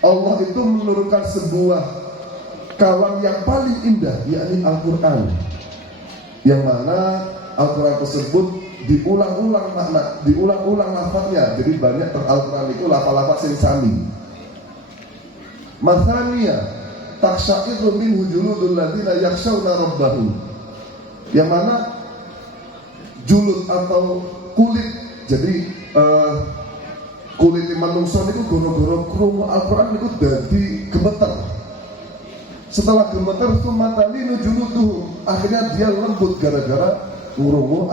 Allah itu menurunkan sebuah kalam yang paling indah, yakni Al-Quran, yang mana Al-Quran tersebut diulang-ulang makna, diulang-ulang lafaznya. Jadi banyak Al-Quran itu lafaz-lafaz yang sami. Mathaniya taksya'iru minhu juludul ladzina yakhshawna rabbahum, yang mana julud atau kulit, jadi kulit manungsa itu goro-goro krungu Al-Quran itu dadi gemeter. Setelah gemeter sumatalinu juluduhum, akhirnya dia lembut gara-gara ngurungu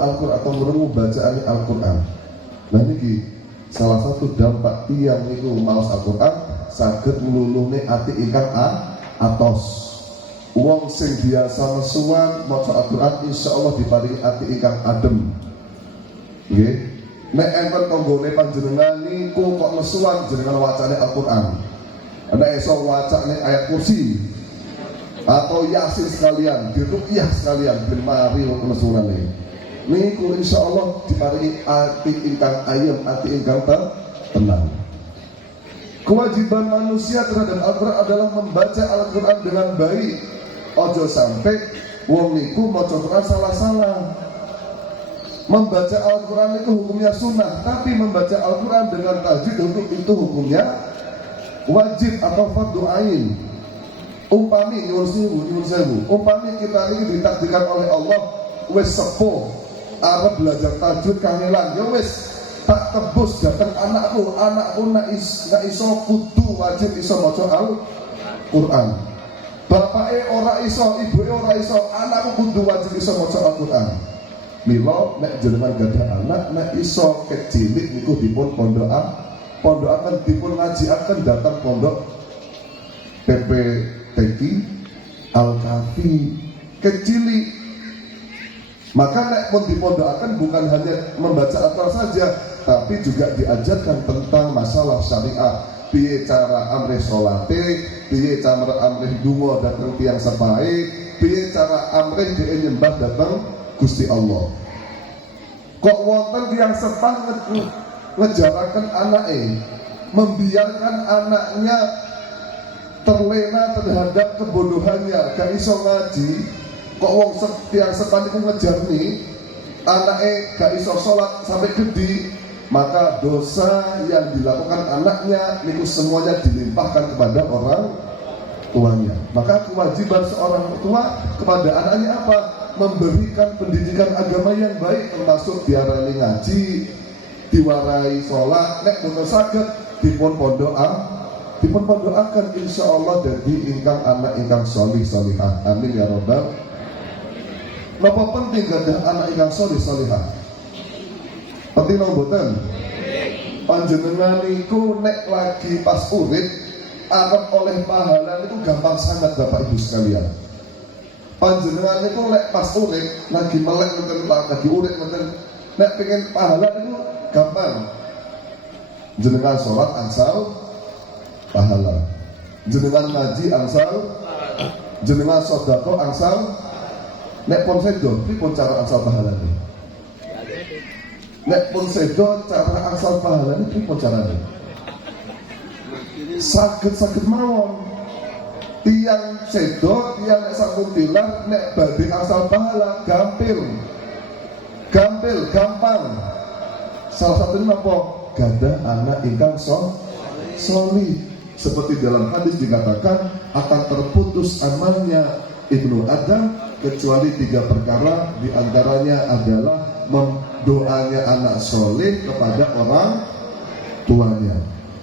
Al-Quran atau ngurungu bacaan Al-Quran. Nah ini salah satu dampak tiang itu maos Al-Quran saged ngluluhne ati ingkang atos. Wong sing biasa mesuwan maca Al-Quran insyaallah diparingi ati ingkang adem. Nggih. Nek enten tanggane panjenengan niku kok mesuwan jenengan wacane Al-Quran, nek iso wacane ayat kursi atau yasin sekalian, diruqyah sekalian ben mari wong mesuwane niku insyaallah diparingi ati ingkang ayem, ati ingkang tenang. Kewajiban manusia terhadap Al-Quran adalah membaca Al-Quran dengan baik. Ojo sampai wong niku maca Quran salah-salah. Membaca Al-Quran itu hukumnya sunnah, tapi membaca Al-Quran dengan tajwid untuk itu hukumnya wajib atau fardu ain. Umpami nyuwun sewu, umpami kita ini ditakdirkan oleh Allah wis sepuh arep belajar tajwid kangelan, ya wis tak tebus datang anakku nak iso kudu wajib iso maca Al-Quran. Bapake ora iso, ibuke ora iso, anakku kudu wajib iso maca Al-Quran. Mila nek jenengan gadah anak nek iso kecilik niku dipun pondokaken dipun ngajiaken datang pondok PPTQ Al-Kafi kecilik. Maka nek pun dipondokaken bukan hanya membaca Al-Quran saja, tapi juga diajarkan tentang masalah syariat. Piye cara amrih salate, piye cara amrih donga dhateng tiyang sepahe, piye cara amrih dhewe nyembah dhateng Gusti Allah. Kok wonten tiyang sepah ngejaraken anake, membiarkan anaknya terlena terhadap kebodohannya, gak iso ngaji. Kok wong tiyang sepah niku ngejarni anake gak iso sholat sampai gede, maka dosa yang dilakukan anaknya niku semuanya dilimpahkan kepada orang tuanya. Maka kewajiban seorang tua kepada anaknya apa? Memberikan pendidikan agama yang baik, termasuk diarani ngaji, diwarai sholat, nek boten saged dipun pondokaken insyaallah dadi ingkang anak ingkang sholih sholihah. Amin ya rabbal. Napa penting gadah anak ingkang sholih sholihah? Penting napa boten? Panjenengan niku nek lagi pas urip arep oleh pahala niku gampang sangat Bapak Ibu sekalian. Panjenengan niku lek pas urip lagi melek menten lagi urip menten nek pengen pahala niku gampang. Jenengan sholat angsal pahala, jenengan ngaji angsal, jenengan sedekah angsal. Nek pun sedo pripun cara angsal pahalane? Nek pun sedo cara angsal pahalane pripun carane? Saged mawon. Tiang sedo, tiang nek sampun tilar, nek badhe asal pahala gampil, gampang. Salah satunya apa? Gadah anak ingkang sholih. Seperti dalam hadis dikatakan akan terputus amalnya Ibnu Adam kecuali 3 perkara, diantaranya adalah doanya anak sholih kepada orang tuanya.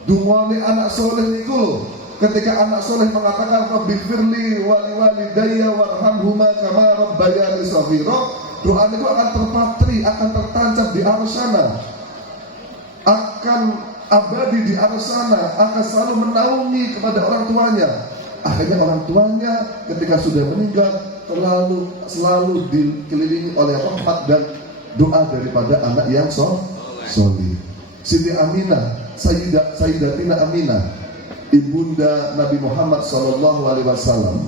Dungane anak sholih niku ketika anak soleh mengatakan Rabbighfirli wali walidayya warhamhuma kama rabbayani shaghira, doa itu akan terpatri, akan tertancap di arsana, akan abadi di arsana, akan selalu menaungi kepada orang tuanya. Akhirnya orang tuanya ketika sudah meninggal selalu dikelilingi oleh rahmat dan doa daripada anak yang sholih. Siti Aminah, Sayyidatina Aminah, ibunda Nabi Muhammad SAW,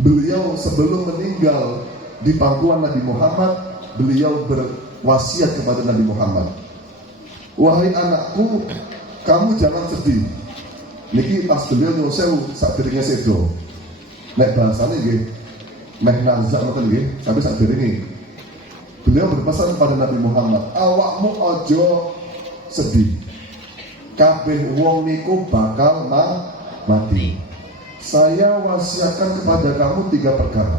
beliau sebelum meninggal di pangkuan Nabi Muhammad, beliau berwasiat kepada Nabi Muhammad, wahai anakku, kamu jangan sedih. Niki pas beliau nyusul sak dirinya sedo. Nek bahasane nggih meh nazak ngoten nggih, sampai sak diringe. Beliau berpesan kepada Nabi Muhammad, awakmu ojo sedih. Kabeh wong niku bakal mati. Saya wasiatkan kepada kamu 3 perkara.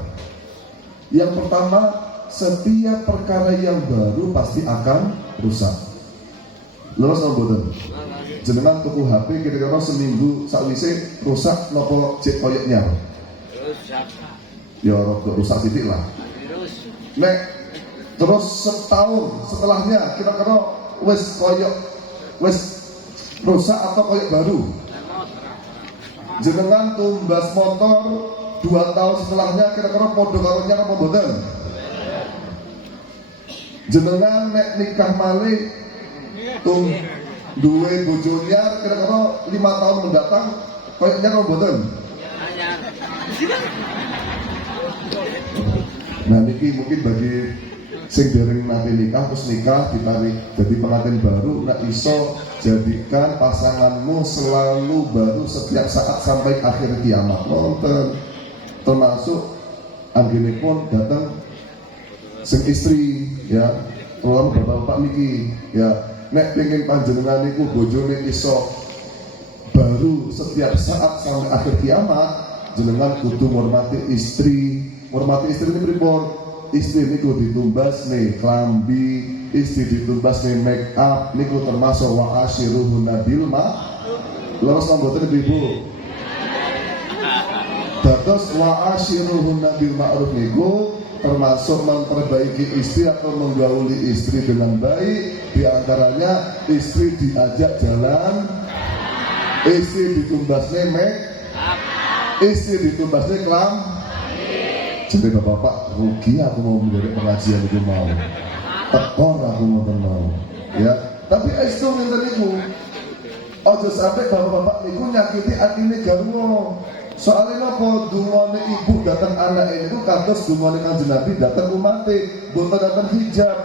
Yang pertama, setiap perkara yang baru pasti akan rusak. Leres napa mboten? Jenengan tuku HP kira-kira seminggu sakwise rusak napa cek koyoknya? Rusak. Ya rada rusak titik lah. Nek terus setahun setelahnya kira-kira wis koyok wis rusak atau koyok baru? Jenengan tumbas motor 2 tahun setelahnya kira-kira podo karonya apa mboten? Jenengan nek nikah malih duwe bojonya kira-kira 5 tahun mendatang koyoknya apa mboten? Nah niki mungkin bagi sing dereng nate nikah terus nikah ditarik jadi pengantin baru nak iso jadikan pasanganmu selalu baru setiap saat sampai akhir kiamat. Nonton termasuk anggene pun datang sing istri ya, terutama bapak-bapak niki ya, nek pengen panjenengan niku bojone iso baru setiap saat sampai akhir kiamat, jenengan kudu menghormati istri. Menghormati istri ini pripun? Istri niku ditumbas nih klambi, istri ditumbas nih make up, niku termasuk wa asyiruhun nabil leres mboten ibu. Dados wa asyiruhun nabil ma'ruf niku termasuk memperbaiki istri atau menggauli istri dengan baik. Di antaranya istri diajak jalan, istri ditumbasnya make, istri ditumbasnya klam. Jadi bapak-bapak rugi aku mau menjadi pengajian itu mau tekor aku mau ya. Tapi itu minta niku ojo sampai bapak-bapak niku nyakiti atine garwa. Soalnya apa dungane ibu datang anak ini tuh kados dungane Kanjeng Nabi datang umate boten datang hijab.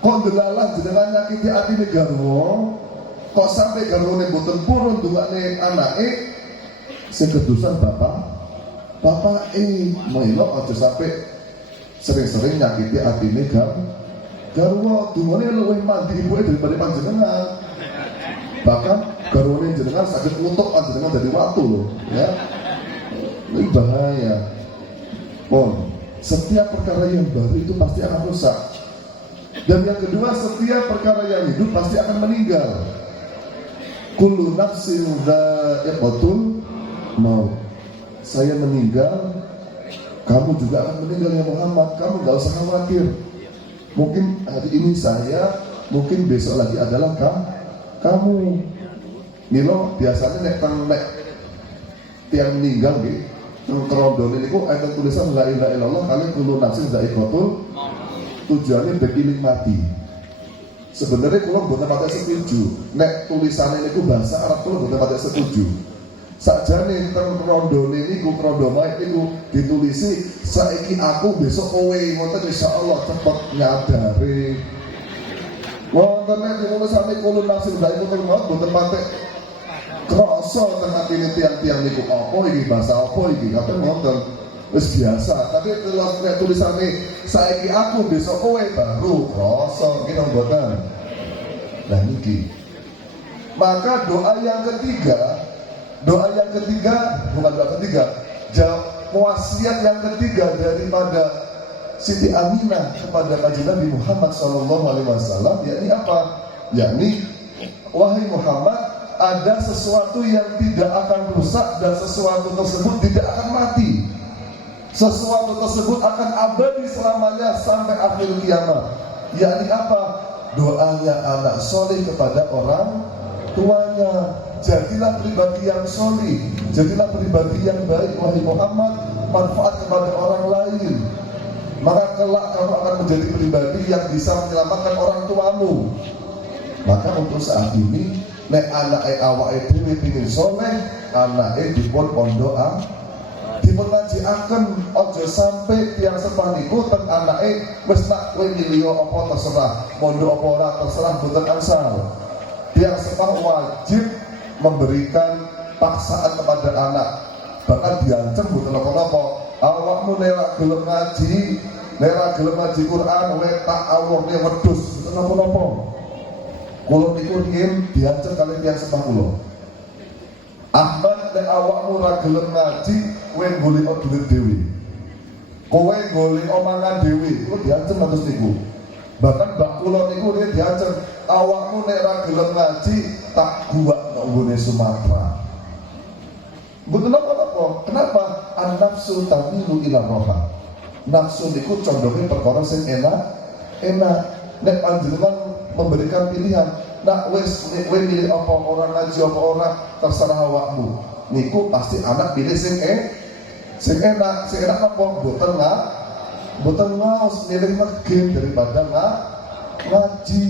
Kok delalah jenengan nyakiti atine garwa, kok sampai garwane boten purun dungane anake sing kedusan bapak melo aja sampai sering-sering nyakiti atine garwa dungane luwih mandi ibuke daripada panjenengan. Bahkan garwane jenengan sakit ngutuk panjenengan dari waktu loh ya. Ini bahaya. Setiap perkara yang baru itu pasti akan rusak. Dan yang kedua, setiap perkara yang hidup pasti akan meninggal. Kullu nafsin dha'iqatul maut. Saya meninggal, kamu juga akan meninggal ya Muhammad. Kamu gak usah khawatir. Mungkin hari ini saya, mungkin besok lagi adalah kamu. Milo biasanya nek tiang meninggal gitu. Kerondone niku ada tulisan la ilaha illallah kalian kullu nafsin dha'iqatul. Tujuannya begiling mati. Sebenarnya kalau bukan pakai setuju. Nek tulisannya niku bahasa Arab kalau bukan pakai setuju. Sakjane teng rondone niku rondo mayit niku ditulisi saiki aku besok kowe ngoten insyaallah cepet nyadari. Wonten nek tulisane kulo nafsin dha'iqatul maut boten patek krasa teng atine tiang-tiang niku apa iki bahasa apa iki katen wonten wis biasa. Tapi nek tulisane saiki aku besok kowe baru krasa iki mboten. Nah niki. Maka doa yang ketiga bukan doa ketiga, wasiat yang ketiga daripada Siti Aminah kepada Kanjeng Nabi Muhammad SAW, yakni apa? Yakni wahai Muhammad, ada sesuatu yang tidak akan rusak dan sesuatu tersebut tidak akan mati. Sesuatu tersebut akan abadi selamanya sampai akhir kiamat. Yakni apa? Doanya anak soleh kepada orang tuanya. Jadilah pribadi yang soleh, jadilah pribadi yang baik wahai Muhammad, manfaat kepada orang lain. Maka kelak kamu akan menjadi pribadi yang bisa menyelamatkan orang tuamu. Maka untuk saat ini nek anake awake dhewe pengin soleh, anake dipun pondokan, dipun ngajiaken, aja sampai tiang sepah niku teng anake wis nak kowe milih apa terserah, pondok apa ora terserah boten angsal. Tiang sepah wajib memberikan paksaan kepada anak, bahkan diancam bukan apa-apa. Awakmu nek gelem ngaji, nek gelem ngaji Quran, tak awakne wedhus bukan apa-apa. Kulo niku riyen diancam kali tiang sepah kulo. Ahmad nek awakmu ora gelem ngaji, kowe golek duit dhewe. Kowe golek omongan dhewe, kulo diancam terus niku. Bahkan mbak kulo niku riyen diancam, awakmu nek ora gelem ngaji, tak guwak nang nggone Sumatera. Betul apa? Kenapa? An-nafsu tamilu ila roha. Nafsu niku condongnya perkara sing enak. Nek panjenengan memberikan pilihan, nak wes milih apa orang ngaji apa orang, terserah awakmu. Niku pasti anak pilih sing enak. Sing enak apa? Boten ngaos milih ngegame daripada ngaji.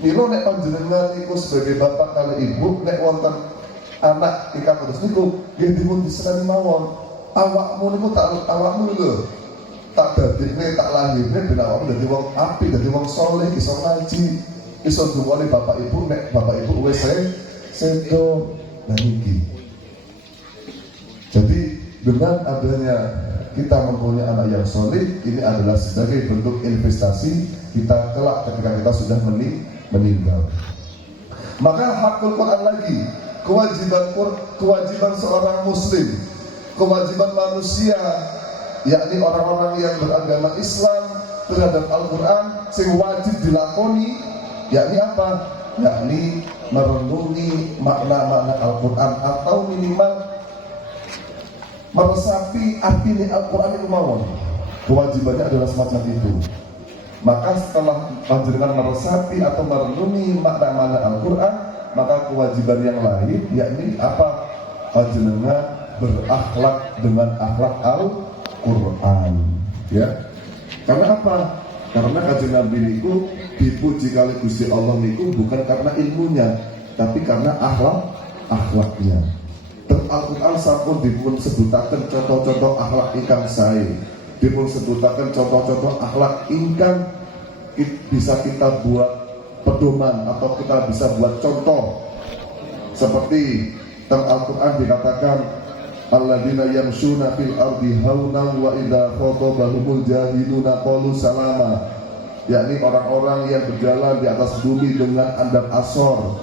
Milo nek panjenengan niku sebagai bapak kali ibu, nek wonten anak ingkang terus niku nggih dipun diseneni mawon. Awakmu niku awakmu lho. Tak dadekne tak lahirne ben awakmu dadi wong apik, dadi wong saleh, iso ngaji, iso duwani bapak ibu nek bapak ibu wis sedo niki. Jadi dengan adanya kita mempunyai anak yang soleh, ini adalah sebagai bentuk investasi kita kelak ketika kita sudah meninggal. Maka hakul Quran lagi, kewajiban seorang muslim, kewajiban manusia, yakni orang-orang yang beragama Islam terhadap Al-Quran yang wajib dilakoni, yakni apa? Yakni merenungi makna-makna Al-Quran atau minimal meresapi arti Al-Quran itu mawon. Kewajibannya adalah semacam itu. Maka setelah panjenengan meresapi atau merenungi makna-makna Al-Quran, maka kewajiban yang lain yakni apa? Panjenengan berakhlak dengan akhlak Al-Quran, ya. Karena apa? Karena kanjeng Nabi niku dipuji kali Gusti Allah niku bukan karena ilmunya, tapi karena akhlaknya. Dan Al-Quran sampun dipun sebutaken contoh-contoh akhlak ingkang sae, dipun sebutaken contoh-contoh akhlak ingkang bisa kita buat pedoman atau kita bisa buat contoh. Seperti dalam Al-Quran dikatakan alladzina yamshuna fil ardi haunan wa idza khatabahumul jahiluna qalu salama, yakni orang-orang yang berjalan di atas bumi dengan adab asor,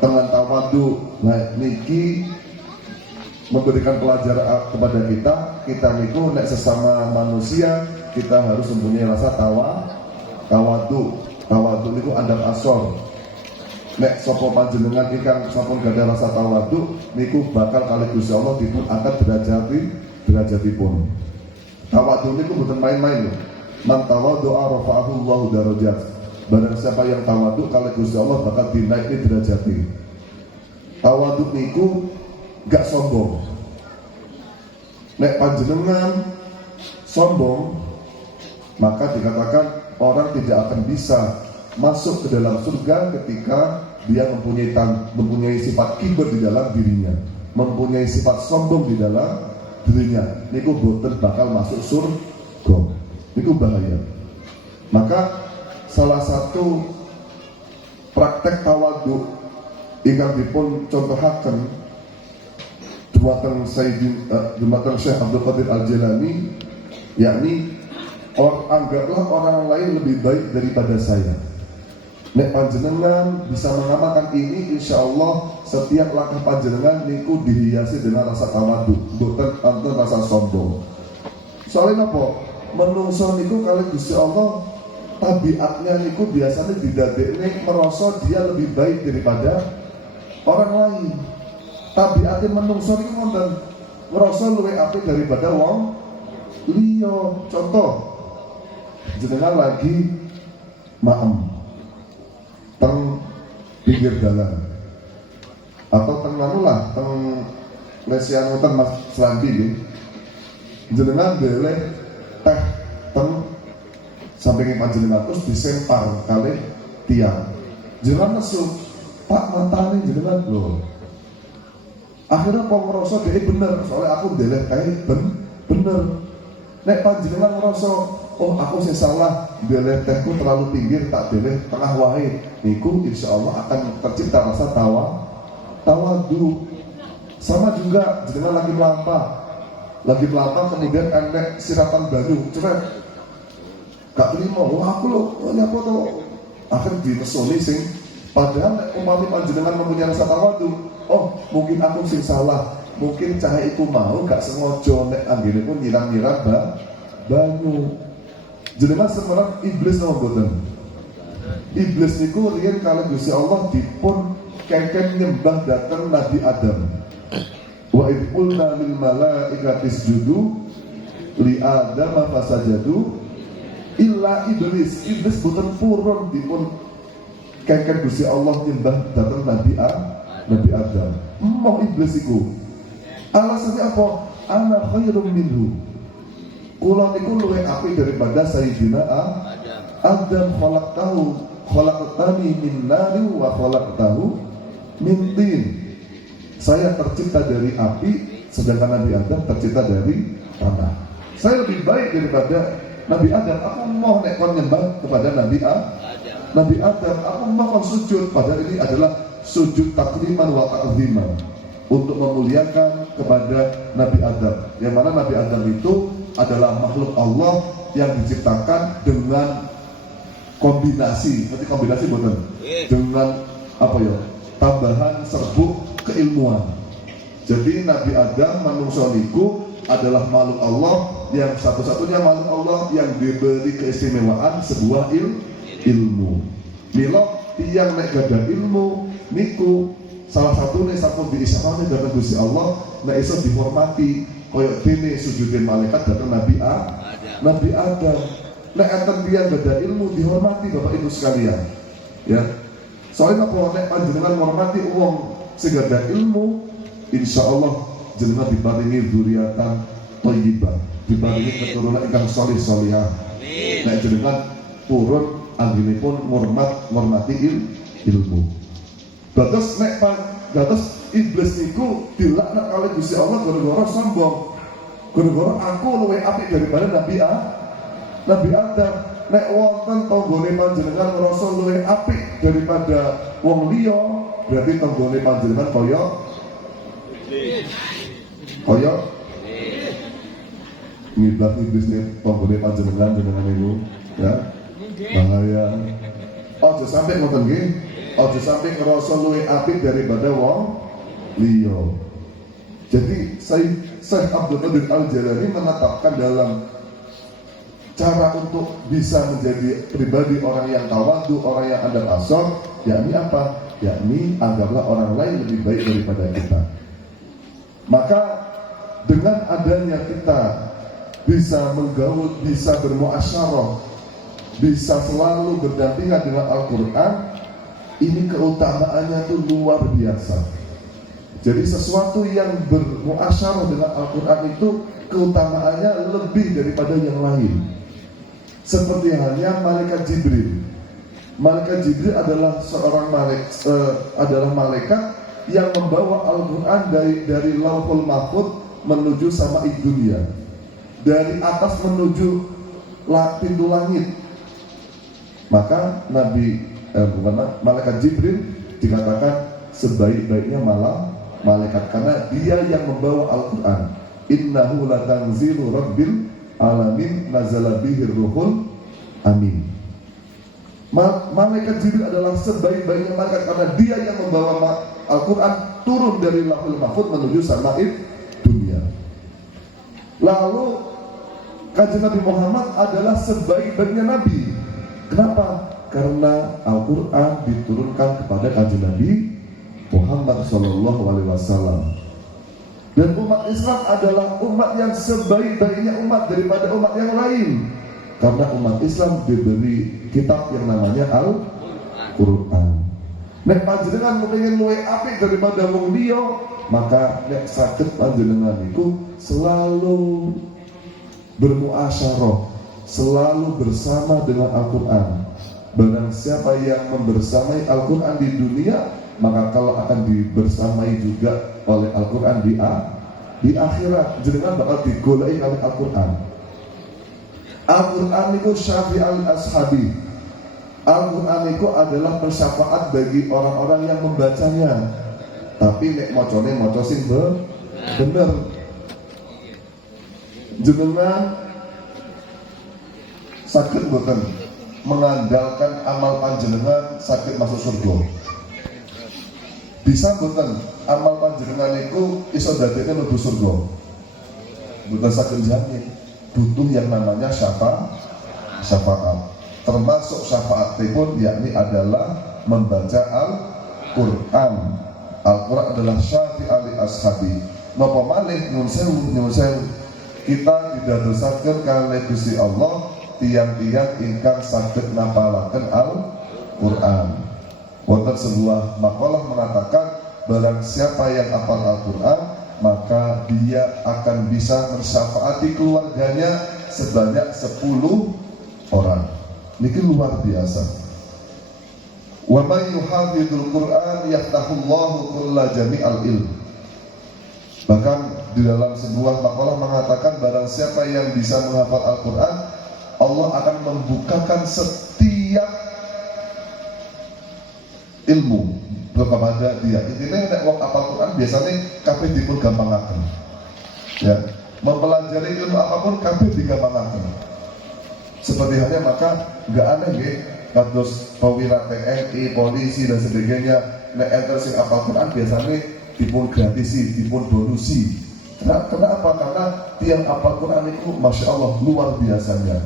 dengan tawadu. Nah niki memberikan pelajaran kepada kita niku nek sesama manusia kita harus mempunyai rasa tawadu niku adab asor. Nek sapa panjenengan ingkang sampun gadah rasa tawadu niku bakal kali Gusti Allah dipun angkat derajatipun. Tawadu niku bukan main-main lho. Man tawadhu'a rafa'ahu Allahu darajat. Barang siapa yang tawadu kali Gusti Allah bakal dinaiki derajati. Tawadu niku gak sombong. Nek panjenengan sombong, maka dikatakan orang tidak akan bisa masuk ke dalam surga ketika dia mempunyai sifat kibir di dalam dirinya, mempunyai sifat sombong di dalam dirinya. Niku boten bakal masuk surga. Niku bahaya. Maka salah satu praktek tawadu ingkang dipun contohaken dumateng Syekh Abdul Qadir Al-Jilani, yakni anggaplah orang lain lebih baik daripada saya. Nek panjenengan bisa mengamalkan ini, insya Allah setiap langkah panjenengan niku dihiasi dengan rasa tawadu, bukan rasa sombong. Soalnya apa? Menungso niku kali Gusti Allah tabiatnya niku biasanya didadekne merasa dia lebih baik daripada orang lain. Tabiatnya menungso niku wonten merasa luwih apik daripada wong liya. Contoh, jenengan lagi maem teng pinggir dalan atau teng manulah teng lesian ngoten Mas Slambi nggih, jenengan deleh teh teng samping panjenengan terus disempar kali tiang, jenengan nesu, Pak mantane jenengan lho. Akhirnya kok ngerasa dia bener, soalnya aku deleh kae bener. Nek panjenengan ngerasa oh aku sing salah, deletku terlalu pinggir tak delet tengah wae. Niku insya Allah akan tercipta rasa tawadu. Sama juga jenengan lagi melampah kemudian enek siratan banyu, ceret gak terima, wah aku loh, nyapa tuh akan dimesoni sing padahal umpami panjenengan mempunyai rasa tawadu. Oh mungkin aku sing salah, mungkin cahaya iku mau gak sengaja nek anggene pun nyiram-nyiram banyu. Jenengan sebenarnya iblis nama boten. Iblis niku riyen kalian Gusti Allah dipun kengken nyembah datang Nabi Adam. Wa idh qulna lil malaikati isjudu li Adam fasajadu illa iblis. Iblis boten purun dipun kengken Gusti Allah nyembah datang Nabi Adam. Mau iblis iku alasannya apa? Ana khairum minhu. Kula niku luwih apik daripada Sayyidina Adam. Khalaqtani min nari wa khalaqtahu min tin. Saya tercipta dari api, sedangkan Nabi Adam tercipta dari tanah. Saya lebih baik daripada Nabi Adam. Aku mau nekon nyembah kepada Nabi Adam. Aku mohon sujud. Padahal ini adalah sujud takliman wa ta'ziman, untuk memuliakan kepada Nabi Adam. Yang mana Nabi Adam itu adalah makhluk Allah yang diciptakan dengan kombinasi, berarti kombinasi bukan? Dengan apa ya? Tambahan serbuk keilmuan. Jadi Nabi Adam manungsa niku adalah makhluk Allah yang satu-satunya makhluk Allah yang diberi keistimewaan sebuah ilmu. Mila tiyang nek gadah ilmu niku salah satu nih sampun diisahkan dari Gusti Allah nek iso dihormati koyok dene sujudin malaikat datang Nabi Adam. Nek enten tiyang gadah ilmu dihormati Bapak Ibu sekalian. Ya. Soalnya apa nek panjenengan menghormati wong sing gadah ilmu, insyaallah jenengan diparingi dzurriatan thayyibah, diparingi keturunan ingkang salih salihah. Nek jenengan purun anggenipun ngormati ilmu. Dados nek dados iblis niku dilaknat oleh Gusti Allah gara-gara sombong. Gara-gara aku luwih apik daripada Nabi Adam. Nek wonten tanggane panjenengan ngrasa luwih apik daripada wong liya, berarti tanggane panjenengan kaya ngiblat iblis nih tanggane panjenengan niku ya. Bahaya. Ojo sampai ngoten nggih. Ojo sampai ngerasa luwih apik daripada wong liya. Jadi Syekh Abdul Qadir Al-Jailani menetapkan dalam cara untuk bisa menjadi pribadi orang yang tawadu, orang yang adab asor, yakni apa? Yakni anggaplah orang lain lebih baik daripada kita. Maka dengan adanya kita bisa menggaul, bisa bermuasyarah, bisa selalu berdampingan dengan Al-Quran, ini keutamaannya itu luar biasa. Jadi sesuatu yang bermuasyarah dengan Al-Quran itu keutamaannya lebih daripada yang lain. Seperti halnya malaikat Jibril. Malaikat Jibril adalah seorang malaikat yang membawa Al-Quran dari Lauhul Mahfuz menuju sama dunia, dari atas menuju pintu langit. Maka malaikat Jibril dikatakan sebaik-baiknya malaikat karena dia yang membawa Al-Quran. Innahu latanzilu rabbil alamin nazala bihir ruhul amin. Malaikat Jibril adalah sebaik-baiknya malaikat karena dia yang membawa Al-Quran turun dari Lauhul Mahfuz menuju sama'id dunia. Lalu Kanjeng Nabi Muhammad adalah sebaik-baiknya Nabi. Kenapa? Karena Al-Quran diturunkan kepada Kanjeng Nabi Muhammad SAW. Dan umat Islam adalah umat yang sebaik-baiknya umat daripada umat yang lain. Karena umat Islam diberi kitab yang namanya Al-Quran. Nek panjenengan kepengin luwih apik daripada wong liya, maka nek saged panjenengan iku selalu bermuasyarah, selalu bersama dengan Al-Quran. Barang siapa yang membersamai Al-Quran di dunia, maka kalau akan dibersamai juga oleh Al-Quran di akhirat, jenengan bakal digoleki oleh Al-Quran. Al-Quran itu syafi'al ashabi. Al-Quran itu adalah persyafaat bagi orang-orang yang membacanya. Tapi nek mocone moco sing bener. Jenengan sakit boten mengandalkan amal panjenengan sakit masuk surga. Bisa boten amal panjenengan itu iso dadekne mlebu surga. Boten saged jamin. Butuh yang namanya syafaat. Termasuk syafaat pun yakni adalah membaca Al-Quran. Al-Quran adalah syafi'ali ashabi. Napa malih nyun sewu kita didadosaken kalih Gusti Allah tiang-tiang ingkang saged napalaken Al-Quran. Wonten sebuah makalah mengatakan barang siapa yang hafal Al-Quran maka dia akan bisa mensyafaati keluarganya sebanyak 10 orang. Ini luar biasa. Wa may yuhafizul Qur'an yaftahullahu kulla jami'al ilm. Bahkan di dalam sebuah makalah mengatakan barang siapa yang bisa menghafal Al-Quran, Allah akan membukakan setiap ilmu kepada dia. Intinya nek wong hafal Quran biasanya kabeh dipun gampangaken. Ya, mempelajari ilmu apapun kabeh digampangaken. Seperti halnya maka enggak aneh nggih kados perwira TNI, polisi dan sebagainya nek enter sing hafal Quran biasanya dipun gratisi, dipun bonusi. Kenapa? Karena tiang hafal Quran itu Masya Allah luar biasanya.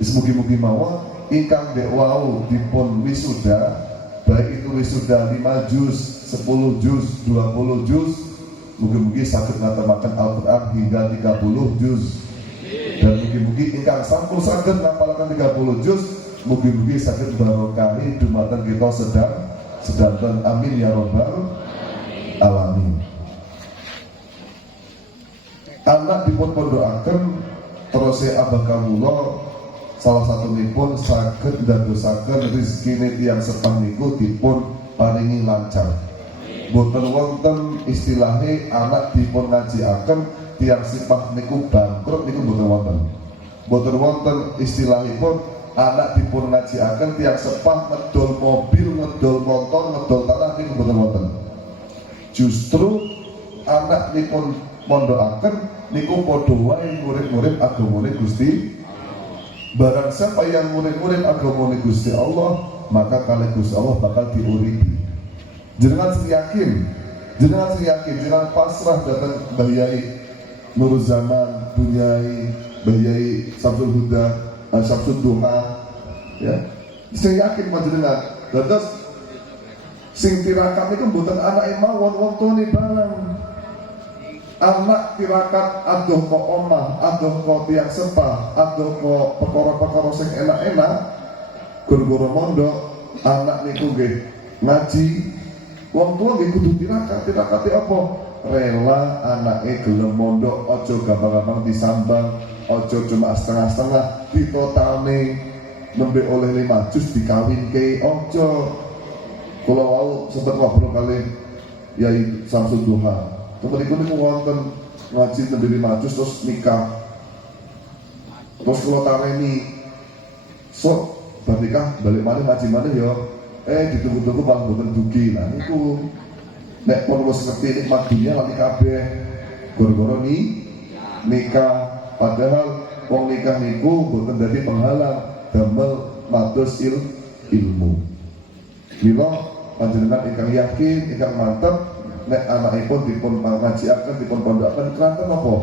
Mugi-mugi mawon ingkang dek wau dipun wisuda, baik itu wisuda 5 juz, 10 juz, 20 juz, mugi-mugi saged ngatemaken Al-Quran hingga 30 juz. Dan mugi-mugi ingkang sampun saged ngapalaken 30 juz, mugi-mugi saged barokahi dumateng kita sedanten amin ya rabbal alamin. Anak dipun pondokaken terus abah kawula salah satu nipun saged dadosaken rezeki tiyang sepang niku dipun paringi lancar. Boten wonten istilahé anak dipun ngajiaken tiyang sepah niku bangkrut niku boten wonten. Boten wonten istilahipun anak dipun ngajiaken tiyang sepah ngedol mobil, ngedol motor, ngedol tanah niku boten wonten. Justru anak dipun pondokaken niku padha wae murid-murid agamane Gusti. Barang siapa yang murid-murid agamane Gusti Allah, maka kalih Gusti Allah bakal diuripi. Jenengan yakin, jenengan pasrah datang Mbah Yai Nur Zaman, Bunyai, Mbah Yai Samsul Huda, Samsul Duha, ya. Saya yakin panjenengan. Dados sing tirakat niku mboten anake mawon wong tuane barang. Anak tirakat adoh kok omah, adoh kok tiang sepah, adoh kok perkara-perkara sing enak-enak, guru-guru mondok, anak niku nggih ngaji, wong tua nggih kudu tirakate apa? Rela anake gelem mondok, aja gampang-gampang disambang, aja cuma setengah-setengah, ditotalne nembe oleh 5 juz dikawinke, aja. Kula wau sempat ngobrol kali Yai Samsul Duha. Kemudian niku wonten ngaji nembe 5 juz terus nikah. Terus kula tareni sok bar nikah balik maneh ngaji maneh ya ditunggu-tunggu malah mboten dugi. Nah niku nek pun wis ngerti nikmat dunia lali kabeh gara-gara nikah. Padahal wong nikah niku mboten dadi penghalang damel mados ilmu. Mila panjenengan ingkang yakin, ingkang mantep nek anakipun dipun ngajiaken, dipun pondokaken keranten apa?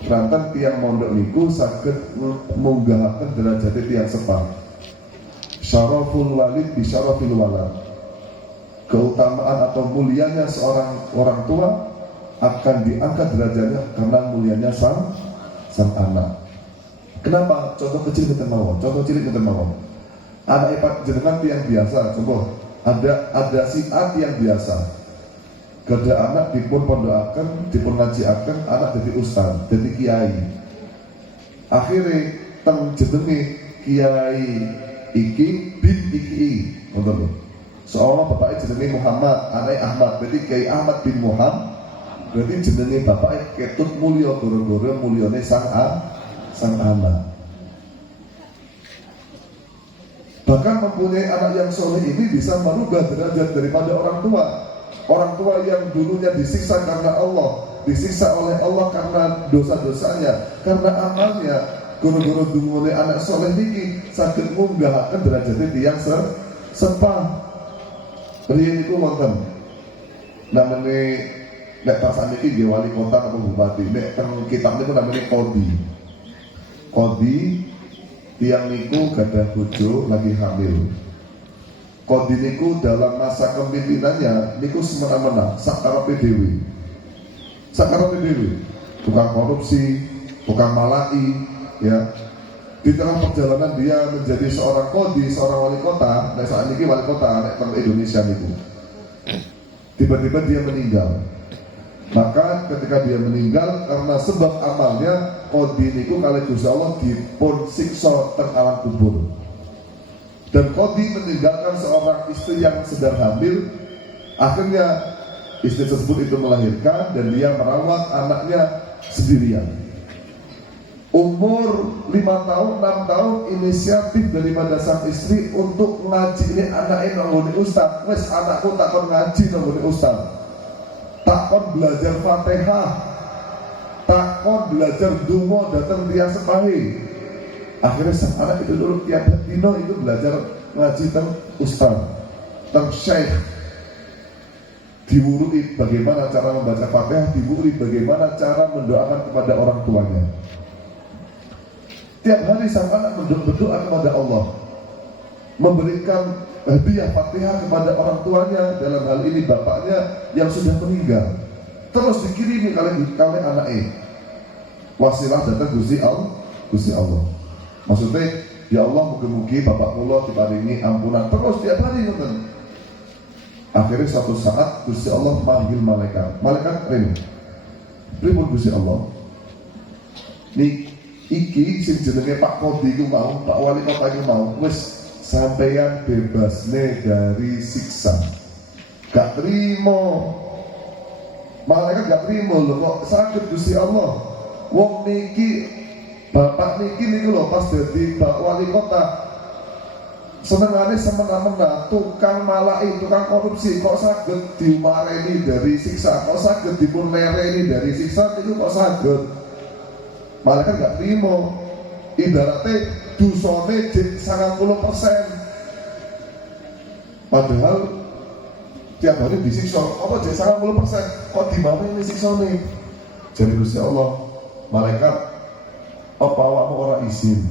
Keranten tiyang mondok niku saged munggahaken derajat tiyang sepah. Syaraful walid bi syarafil walad. Keutamaan atau mulianya seorang orang tua akan diangkat derajatnya karena mulianya sang anak. Kenapa? Contoh kecil kita mawon, contoh cilik kita mawon. Anak ipat jenengan tiang biasa, contoh ada si A yang biasa. Kerja anak dipun pondokaken, dipun ngajiaken, anak jadi ustaz, jadi kiai. Akhirnya teng jenenge kiai iki bin iki, ngoten lho. Seolah bapaknya jenenge Muhammad, anaknya Ahmad, berarti Kiai Ahmad bin Muhammad. Berarti jenenge bapaknya ketut mulya gara-gara mulyane sang anak. Bahkan mempunyai anak yang soleh ini bisa merubah derajat daripada orang tua. Orang tua yang dulunya disiksa karena Allah, disiksa oleh Allah karena dosa-dosanya, karena amalnya. Guru-guru dumune anak soleh niki saged munggahkan derajatnya tiyang sepah. Riyen iku wonten namanya nek pas niki nggih wali kota atau bupati, nek teng kitab niku namanya kodi. Kodi tiyang niku gadah bojo lagi hamil. Kodi niku dalam masa kepemimpinannya niku semena-mena sakarepe dhewe. Sakarepe dhewe. Tukang korupsi, tukang malai, ya. Di tengah perjalanan dia menjadi seorang kodi, seorang wali kota. Nah saat ini wali kota nek teng Indonesia niku. Tiba-tiba dia meninggal. Maka ketika dia meninggal karena sebab amalnya kodi niku kali Gusti Allah dipun siksa teng alam kubur. Dan kodi meninggalkan seorang istri yang sedang hamil. Akhirnya istri tersebut itu melahirkan dan dia merawat anaknya sendirian. Umur 5 tahun, 6 tahun inisiatif daripada sang istri untuk ngaji ini anaknya nanggone ustaz. Wes anakku takon ngaji nanggone ustaz. Takon belajar Fatihah, takon belajar dungo datang dia sepahi. Akhirnya sang anak itu dulu tiap dino itu belajar ngaji tentang ustaz, tentang syekh. Diwurui bagaimana cara membaca Fatihah, diwurui bagaimana cara mendoakan kepada orang tuanya. Tiap hari sang anak berdoa kepada Allah, memberikan hadiah Fatihah kepada orang tuanya, dalam hal ini bapaknya yang sudah meninggal. Terus dikirimi kali anaknya. Wasilah datang Gusti Allah. Maksudnya, ya Allah mugi-mugi bapak kula diparingi ampunan. Terus tiap hari ngoten. Akhirnya suatu saat Gusti Allah manggil malaikat. Malaikat pripun Gusti Allah? Iki sing jenenge Pak Kodi iku mau, Pak Wali Kota iku mau, wis sampeyan bebas dari siksa. Gak terima. Malaikat gak terima lho kok sakit Gusti Allah. Wong niki bapak niki niku lho pas dadi Pak Wali Kota senengane semena-mena, tukang malai, tukang korupsi kok saged dimareni dari siksa, kok saged dipun lereni dari siksa niku kok saged. Malaikat gak terima. Ibaratnya dosane 90%. Padahal tiap hari disiksa, apa jadi 90%? Kok di mana ini siksane? Jadi Gusti Allah, malaikat apa awakmu ora izin?